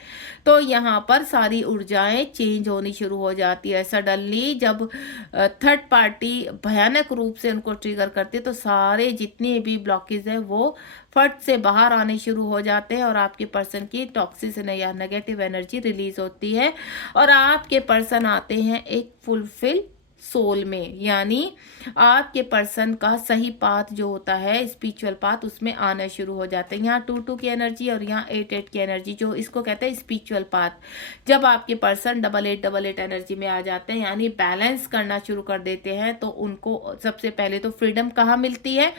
तो यहाँ पर सारी ऊर्जाएं चेंज होनी शुरू हो जाती है सडनली। जब थर्ड पार्टी भयानक रूप से उनको ट्रिगर करती है, तो सारे जितने भी ब्लॉकेज है वो फट से बाहर आने शुरू हो जाते हैं और आपके पर्सन की टॉक्सिस या नेगेटिव एनर्जी रिलीज होती है और आपके पर्सन आते हैं एक फुलफिल सोल में। यानी आपके पर्सन का सही पाथ जो होता है, स्पिरिचुअल पाथ, उसमें आना शुरू हो जाते हैं। यहाँ 2-2 की एनर्जी और यहाँ 8-8 की एनर्जी, जो इसको कहते हैं स्पिरिचुअल पाथ। जब आपके पर्सन 8-8 एनर्जी में आ जाते हैं, यानी बैलेंस करना शुरू कर देते हैं, तो उनको सबसे पहले तो फ्रीडम कहाँ मिलती है?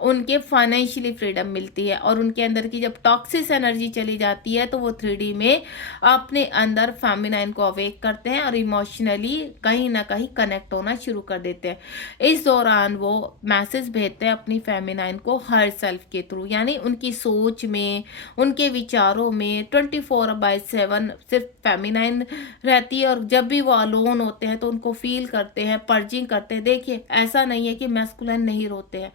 उनके फाइनेंशियली फ्रीडम मिलती है। और उनके अंदर की जब टॉक्सिस एनर्जी चली जाती है, तो वो 3D में अपने अंदर फेमिनाइन को अवेक करते हैं और इमोशनली कहीं ना कहीं कनेक्ट होना शुरू कर देते हैं। इस दौरान वो मैसेज भेजते हैं अपनी फेमिनाइन को हर सेल्फ के थ्रू, यानी उनकी सोच में, उनके विचारों में 24/7 सिर्फ फेमिनाइन रहती है। और जब भी वो अलोन होते हैं तो उनको फील करते हैं, पर्जिंग करते हैं। देखिए, ऐसा नहीं है कि मैस्कुलाइन नहीं रोते हैं,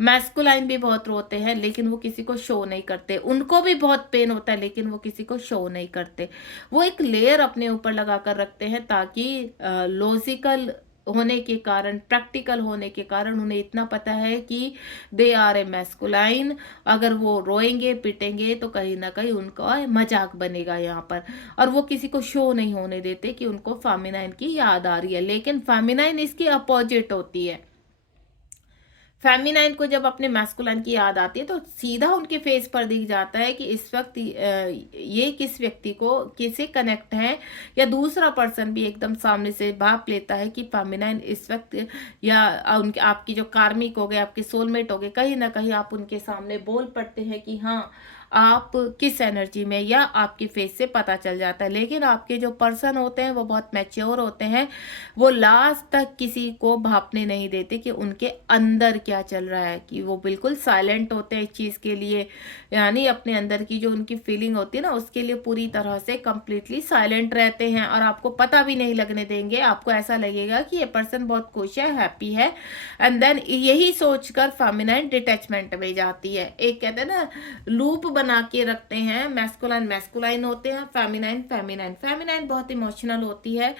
मैस्कुलाइन भी बहुत रोते हैं, लेकिन वो किसी को शो नहीं करते। उनको भी बहुत पेन होता है, लेकिन वो किसी को शो नहीं करते। वो एक लेयर अपने ऊपर लगा कर रखते हैं, ताकि लॉजिकल होने के कारण, प्रैक्टिकल होने के कारण उन्हें इतना पता है कि दे आर ए मैस्कुलाइन। अगर वो रोएंगे पिटेंगे तो कहीं ना कहीं उनका मजाक बनेगा यहाँ पर, और वो किसी को शो नहीं होने देते कि उनको फेमिनाइन की याद आ रही है। लेकिन फेमिनाइन इसकी अपोजिट होती है। फेमिनाइन को जब अपने मैस्कुलाइन की याद आती है, तो सीधा उनके फेस पर दिख जाता है कि इस वक्त ये किस व्यक्ति को किसे कनेक्ट है, या दूसरा पर्सन भी एकदम सामने से भाप लेता है कि फेमिनाइन इस वक्त, या उनके आपकी जो कार्मिक हो गए, आपके सोलमेट हो गए, कहीं ना कहीं आप उनके सामने बोल पड़ते हैं कि हाँ, आप किस एनर्जी में, या आपके फेस से पता चल जाता है। लेकिन आपके जो पर्सन होते हैं वो बहुत मैच्योर होते हैं, वो लास्ट तक किसी को भापने नहीं देते कि उनके अंदर क्या चल रहा है, कि वो बिल्कुल साइलेंट होते हैं इस चीज़ के लिए, यानी अपने अंदर की जो उनकी फीलिंग होती है ना उसके लिए पूरी तरह से कंप्लीटली साइलेंट रहते हैं, और आपको पता भी नहीं लगने देंगे। आपको ऐसा लगेगा कि ये पर्सन बहुत खुश है, हैप्पी है, एंड देन यही सोचकर फेमिनाइन डिटैचमेंट में जाती है। एक कहते हैं ना लूप बना के रखते हैं, मैस्कुलाइन मैस्कुलाइन होते हैं, फेमिनाइन फेमिनाइन। फेमिनाइन बहुत इमोशनल होती है,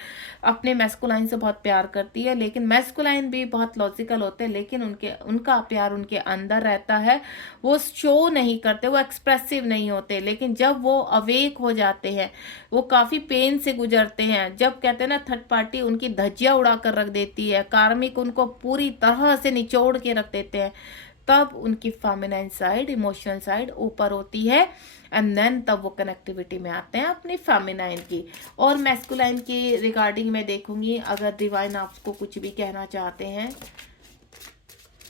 अपने मैस्कुलाइन से बहुत प्यार करती है, लेकिन मैस्कुलाइन भी बहुत लॉजिकल होते हैं, लेकिन उनका प्यार उनके अंदर रहता है, वो शो नहीं करते, वो एक्सप्रेसिव नहीं होते। लेकिन जब वो अवेक हो जाते हैं, वो काफ़ी पेन से गुजरते हैं, जब कहते हैं ना थर्ड पार्टी उनकी धज्जियाँ उड़ा कर रख देती है, कार्मिक उनको पूरी तरह से निचोड़ के रख देते हैं, तब उनकी फेमिनाइन साइड, इमोशनल साइड ऊपर होती है, एंड देन तब वो कनेक्टिविटी में आते हैं अपनी फेमिनाइन की। और मैस्कुलाइन की रिगार्डिंग मैं देखूंगी, अगर डिवाइन आपको कुछ भी कहना चाहते हैं।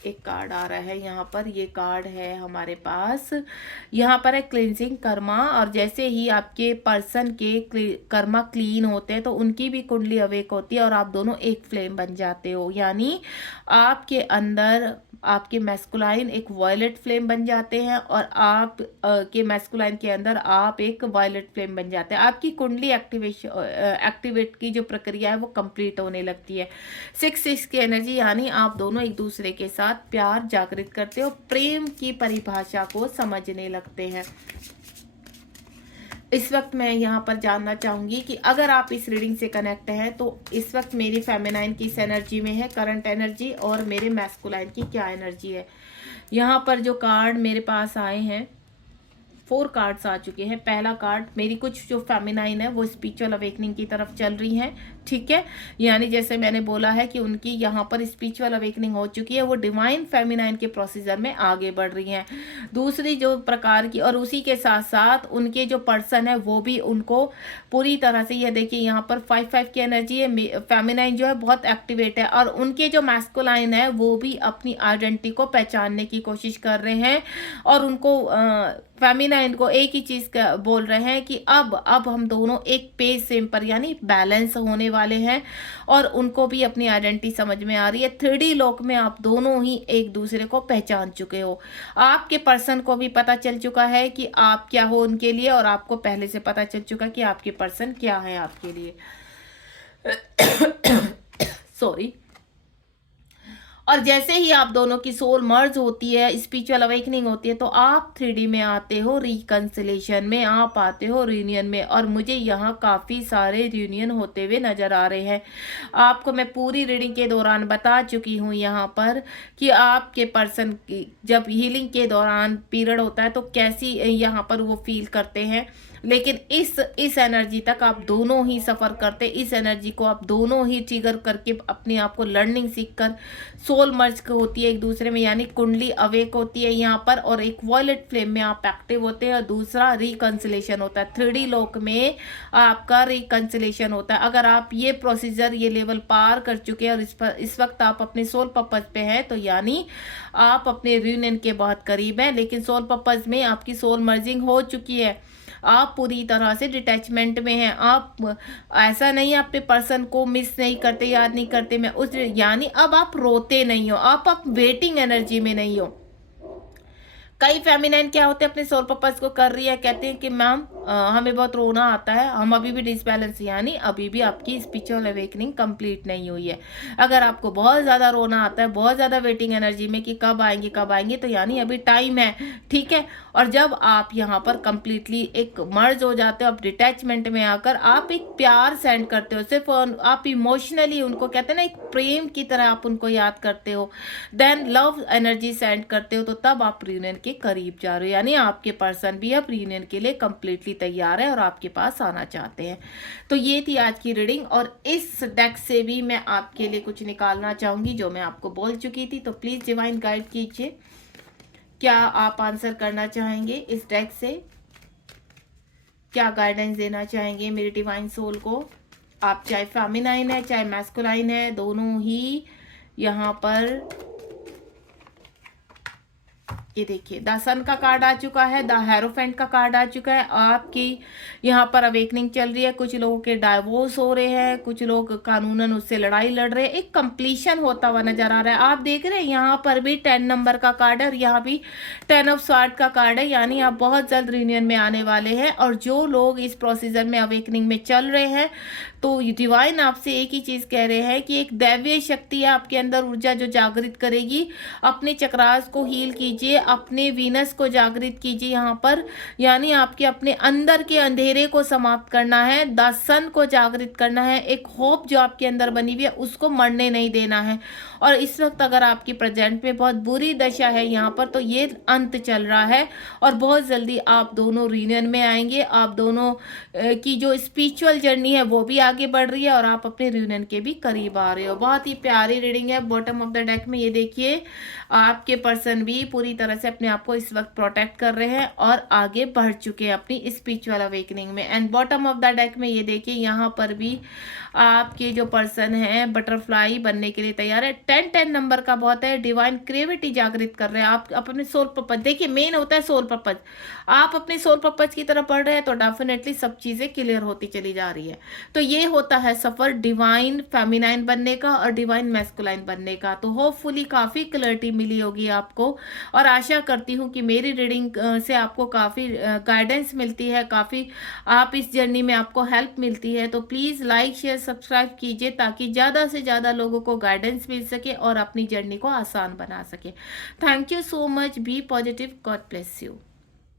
एक कार्ड आ रहा है यहाँ पर, ये कार्ड है हमारे पास, यहाँ पर है क्लिनजिंग कर्मा। और जैसे ही आपके पर्सन के कर्मा क्लीन होते हैं तो उनकी भी कुंडली अवेक होती है, और आप दोनों एक फ्लेम बन जाते हो, यानी आपके अंदर आपके मैस्कुलाइन एक वायलेट फ्लेम बन जाते हैं, और आप के मैस्कुलाइन के अंदर आप एक वायलेट फ्लेम बन जाते हैं। आपकी कुंडली एक्टिवेट की जो प्रक्रिया है वो कंप्लीट होने लगती है। 6-6 की एनर्जी, यानी आप दोनों एक दूसरे के साथ प्यार जागृत करते हो, प्रेम की परिभाषा को समझने लगते हैं। इस वक्त मैं यहाँ पर जानना चाहूंगी कि अगर आप इस रीडिंग से कनेक्ट हैं तो इस वक्त मेरी फेमिनाइन की इस एनर्जी में है करंट एनर्जी, और मेरे मैस्कुलाइन की क्या एनर्जी है। यहाँ पर जो कार्ड मेरे पास आए हैं, 4 कार्ड्स आ चुके हैं। पहला कार्ड, मेरी कुछ जो फेमिनाइन है वो स्पिरिचुअल अवेकनिंग की तरफ चल रही हैं, ठीक है, यानी जैसे मैंने बोला है कि उनकी यहाँ पर स्पिरिचुअल अवेकनिंग हो चुकी है, वो डिवाइन फेमिनाइन के प्रोसीजर में आगे बढ़ रही हैं। दूसरी जो प्रकार की, और उसी के साथ साथ उनके जो पर्सन है वो भी उनको पूरी तरह से, ये देखिए यहाँ पर 5-5 की एनर्जी है, फेमिनाइन जो है बहुत एक्टिवेट है, और उनके जो मैस्कुलाइन है वो भी अपनी आइडेंटिटी को पहचानने की कोशिश कर रहे हैं, और उनको फेमिनाइन को एक ही चीज बोल रहे हैं कि अब हम दोनों एक पेज सेम पर, यानी बैलेंस होने वाले हैं, और उनको भी अपनी आइडेंटिटी समझ में आ रही है। 3D लोक में आप दोनों ही एक दूसरे को पहचान चुके हो, आपके पर्सन को भी पता चल चुका है कि आप क्या हो उनके लिए, और आपको पहले से पता चल चुका कि आपके पर्सन क्या है आपके लिए। सॉरी। और जैसे ही आप दोनों की सोल मर्ज होती है, स्पिरिचुअल अवेकनिंग होती है, तो आप 3D में आते हो, रिकंसिलेशन में आप आते हो, रियूनियन में, और मुझे यहाँ काफ़ी सारे रियूनियन होते हुए नज़र आ रहे हैं। आपको मैं पूरी रीडिंग के दौरान बता चुकी हूँ यहाँ पर कि आपके पर्सन की जब हीलिंग के दौरान पीरियड होता है तो कैसी यहाँ पर वो फील करते हैं, लेकिन इस एनर्जी तक आप दोनों ही सफ़र करते, इस एनर्जी को आप दोनों ही ट्रिगर करके अपने आप को लर्निंग सीखकर सोल मर्ज होती है एक दूसरे में, यानी कुंडली अवेक होती है यहाँ पर, और एक वॉयलेट फ्लेम में आप एक्टिव होते हैं, और दूसरा रिकंसिलेशन होता है। 3D लोक में आपका रिकंसिलेशन होता है। अगर आप ये प्रोसीजर, ये लेवल पार कर चुके हैं और इस वक्त आप अपने सोल पर्पज पे हैं, तो यानी आप अपने रियूनियन के बहुत करीब हैं, लेकिन सोल पर्पज में आपकी सोल मर्जिंग हो चुकी है, आप पूरी तरह से डिटैचमेंट में हैं। आप ऐसा नहीं अपने पर्सन को मिस नहीं करते, याद नहीं करते, मैं उस, यानी अब आप रोते नहीं हो, आप वेटिंग एनर्जी में नहीं हो। कई फेमिनाइन क्या होते हैं अपने सोल पर्पस को कर रही है, कहते हैं कि मैम हमें बहुत रोना आता है, हम अभी भी डिसबैलेंस, यानी अभी भी आपकी स्पिरिचुअल अवेकनिंग कंप्लीट नहीं हुई है। अगर आपको बहुत ज़्यादा रोना आता है, बहुत ज़्यादा वेटिंग एनर्जी में कि कब आएंगे, तो यानी अभी टाइम है, ठीक है। और जब आप यहाँ पर कंप्लीटली एक मर्ज हो जाते हो, आप डिटैचमेंट में आकर आप एक प्यार सेंड करते हो, सिर्फ आप इमोशनली उनको, कहते हैं ना एक प्रेम की तरह आप उनको याद करते हो, देन लव एनर्जी सेंड करते हो, तो तब आप रियूनियन के करीब जा रहे हो, यानी आपके पर्सन भी अब रियूनियन के लिए कंप्लीटली तैयार है और आपके पास आना चाहते हैं। तो ये थी आज की रीडिंग, और इस डेक से भी मैं आपके लिए कुछ निकालना चाहूंगी जो मैं आपको बोल चुकी थी, तो प्लीज डिवाइन गाइड कीजिए, क्या आप आंसर करना चाहेंगे इस डेक से, क्या गाइडेंस देना चाहेंगे मेरे डिवाइन सोल को। आप चाहे फेमिनाइन है चाहे मैस्कुलाइन है, दोनों ही यहाँ पर ये देखिए द सन का कार्ड आ चुका है, द हेरोफेंट का कार्ड आ चुका है। आपकी यहाँ पर अवेकनिंग चल रही है, कुछ लोगों के डाइवोर्स हो रहे हैं, कुछ लोग कानूनन उससे लड़ाई लड़ रहे हैं, एक कंप्लीशन होता हुआ नजर आ रहा है। आप देख रहे हैं यहाँ पर भी 10 नंबर का कार्ड है और यहाँ भी 10 ऑफ स्वॉर्ड का कार्ड है, यानी आप बहुत जल्द रीयूनियन में आने वाले हैं। और जो लोग इस प्रोसीजर में अवेकनिंग में चल रहे हैं तो डिवाइन आपसे एक ही चीज कह रहे हैं कि एक दैवीय शक्ति है आपके अंदर, ऊर्जा जो जागृत करेगी। अपने चक्रास को हील कीजिए, अपने वीनस को जागृत कीजिए यहाँ पर, यानी आपके अपने अंदर के अंधेरे को समाप्त करना है, द सन को जागृत करना है। एक होप जो आपके अंदर बनी हुई है उसको मरने नहीं देना है। और इस वक्त अगर आपकी प्रेजेंट में बहुत बुरी दशा है यहाँ पर, तो ये अंत चल रहा है और बहुत जल्दी आप दोनों रीयूनियन में आएंगे। आप दोनों की जो स्पिरिचुअल जर्नी है वो भी आगे बढ़ रही है और आप अपने रीयूनियन के भी करीब आ रहे हो। बहुत ही प्यारी रीडिंग है। बॉटम ऑफ द डेक में ये देखिए आपके पर्सन भी पूरी तरह से अपने आप को इस वक्त प्रोटेक्ट कर रहे हैं और आगे बढ़ चुके हैं अपनी स्पिरिचुअल अवेकनिंग में। And bottom of the deck में ये देखिए यहाँ पर भी आपके जो पर्सन है बटरफ्लाई बनने के लिए तैयार है। 10 नंबर का बहुत है, डिवाइन क्रिएटिविटी जागृत कर रहे हैं। आप अपने सोल पर्पज, देखिए मेन होता है सोल पर्पज, आप अपने सोल पर्पज की तरफ बढ़ रहे हैं तो डेफिनेटली सब चीजें क्लियर होती चली जा रही है। तो ये होता है सफर डिवाइन फेमिनाइन बनने का और डिवाइन मैस्कुलाइन बनने का। तो होपफुली काफी क्लैरिटी मिली होगी आपको और आशा करती हूँ कि मेरी रीडिंग से आपको काफी गाइडेंस मिलती है, काफी आप इस जर्नी में आपको हेल्प मिलती है। तो प्लीज लाइक शेयर सब्सक्राइब कीजिए ताकि ज्यादा से ज्यादा लोगों को गाइडेंस मिल सके और अपनी जर्नी को आसान बना सके। Thank you so much, be positive, God bless you.